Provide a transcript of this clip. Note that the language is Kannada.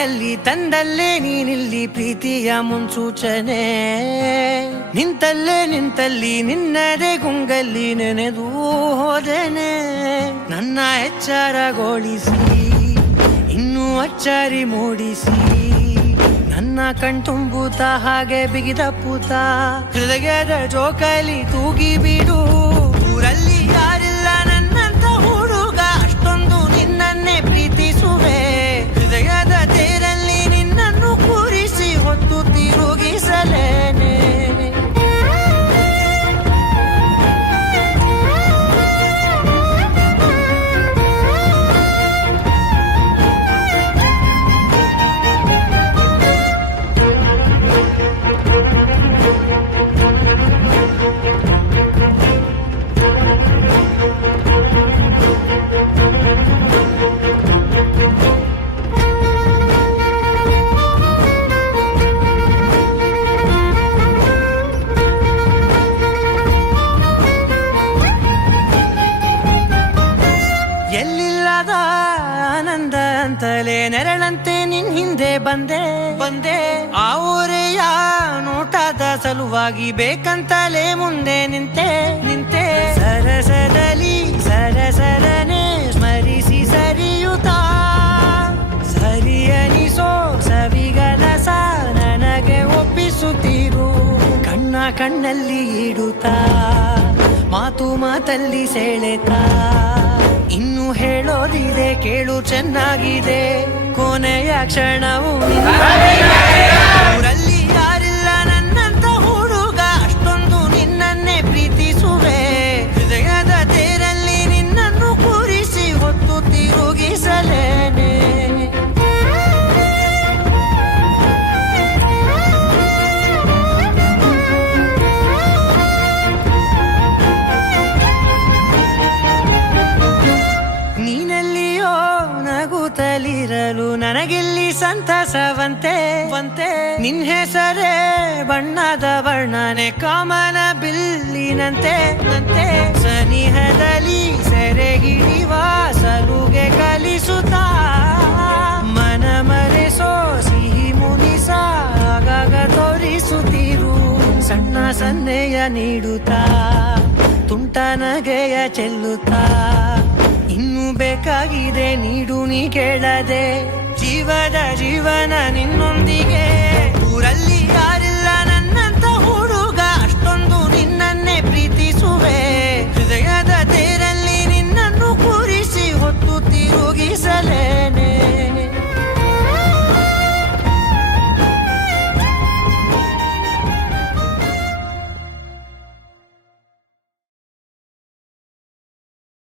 ಕೈಯಲ್ಲಿ ತಂದಲ್ಲೇ ನೀನಿಲ್ಲಿ ಪ್ರೀತಿಯ ಮುನ್ಸೂಚನೆ. ನಿಂತಲ್ಲಿ ನಿನ್ನದೇ ಗುಂಗಲ್ಲಿ ನೆನೆದು ಹೋದೆನೆ. ನನ್ನ ಎಚ್ಚರಗೊಳಿಸಿ ಇನ್ನೂ ಅಚ್ಚರಿ ಮೂಡಿಸಿ ನನ್ನ ಕಣ್ತುಂಬುತ್ತ ಹಾಗೆ ಬಿಗಿದ ಪೂತ ಹೃದಯದ ಜೋಕಾಲಿ ತೂಗಿ ಬಿಡು. ಊರಲ್ಲಿ ಯಾರಿಲ್ಲ ನನ್ನಂತ ಹುಡುಗ, ಅಷ್ಟೊಂದು ನಿನ್ನನ್ನೇ ಪ್ರೀತಿಸುವೆ. ಹೃದಯದ ತೇರಲ್ಲಿ ನಿನ್ನನ್ನು ಕೂರಿಸಿ ಹೊತ್ತು ತಿರುಗಿಸಲೇನೆ. ಎಲ್ಲಿಲ್ಲದ ಆನಂದ ಅಂತಲೇ ನೆರಳಂತೆ ನಿನ್ ಹಿಂದೆ ಬಂದೆ. ಆ ಊರೆಯ ನೋಟದ ಸಲುವಾಗಿ ಬೇಕಂತಲೇ ಮುಂದೆ ನಿಂತೆ. ಸರಸರನೆ ಸ್ಮರಿಸಿ ಸರಿಯುತ್ತಾ ಸರಿಯನಿಸೋ ಸವಿಗನಸ ನನಗೆ ಒಪ್ಪಿಸುತ್ತೀರು. ಕಣ್ಣಲ್ಲಿ ಇಡುತ್ತಾ ಮಾತಲ್ಲಿ ಸೆಳೆತಾ ಇನ್ನು ಹೇಳೋದಿದೆ ಕೇಳು ಚೆನ್ನಾಗಿದೆ. ಕೊನೆಯ ಕ್ಷಣವು ಊರಲ್ಲಿ ಯಾರಿಲ್ಲ ನನ್ನಂತ ಹುಡುಗ, ಅಷ್ಟೊಂದು ನಿನ್ನನ್ನೇ ಪ್ರೀತಿಸುವೆ. ಹೃದಯದ ತೇರಲ್ಲಿ ನಿನ್ನನ್ನು ಕೂರಿಸಿ ಹೊತ್ತು ತಿರುಗಿಸಲೇನೆ. ನೀನೆಲ್ಲಿಯೋ ನಗುತ್ತಲಿರಲು ನನಗಿಲ್ಲಿ ಸಂತಸವಂತೆ. ನಿನ್ ಹೆಸರೇ ಬಣ್ಣದ ವರ್ಣನೆ ಕಾಮನ ಬಿಲ್ಲಿನಂತೆ. ಸನಿಹದಲ್ಲಿ ಸೆರೆ ಹಿಡಿವ ಸಲುಗೆ ಕಲಿಸುತ್ತಾ ಮನ ಮರೆಸೋ ಸಿಹಿ ಮುನಿಸ ಆಗಾಗ ತೋರಿಸುತ್ತಿರು. ಸಣ್ಣ ಸನ್ನೆಯ ನೀಡುತ್ತಾ ತುಂಟ ನಗೆಯ ಚೆಲ್ಲುತ್ತಾ ಇನ್ನು ಬೇಕಾಗಿದೆ ನೀಡು ನೀ ಕೇಳದೆ. ಜೀವನ ನಿನ್ನೊಂದು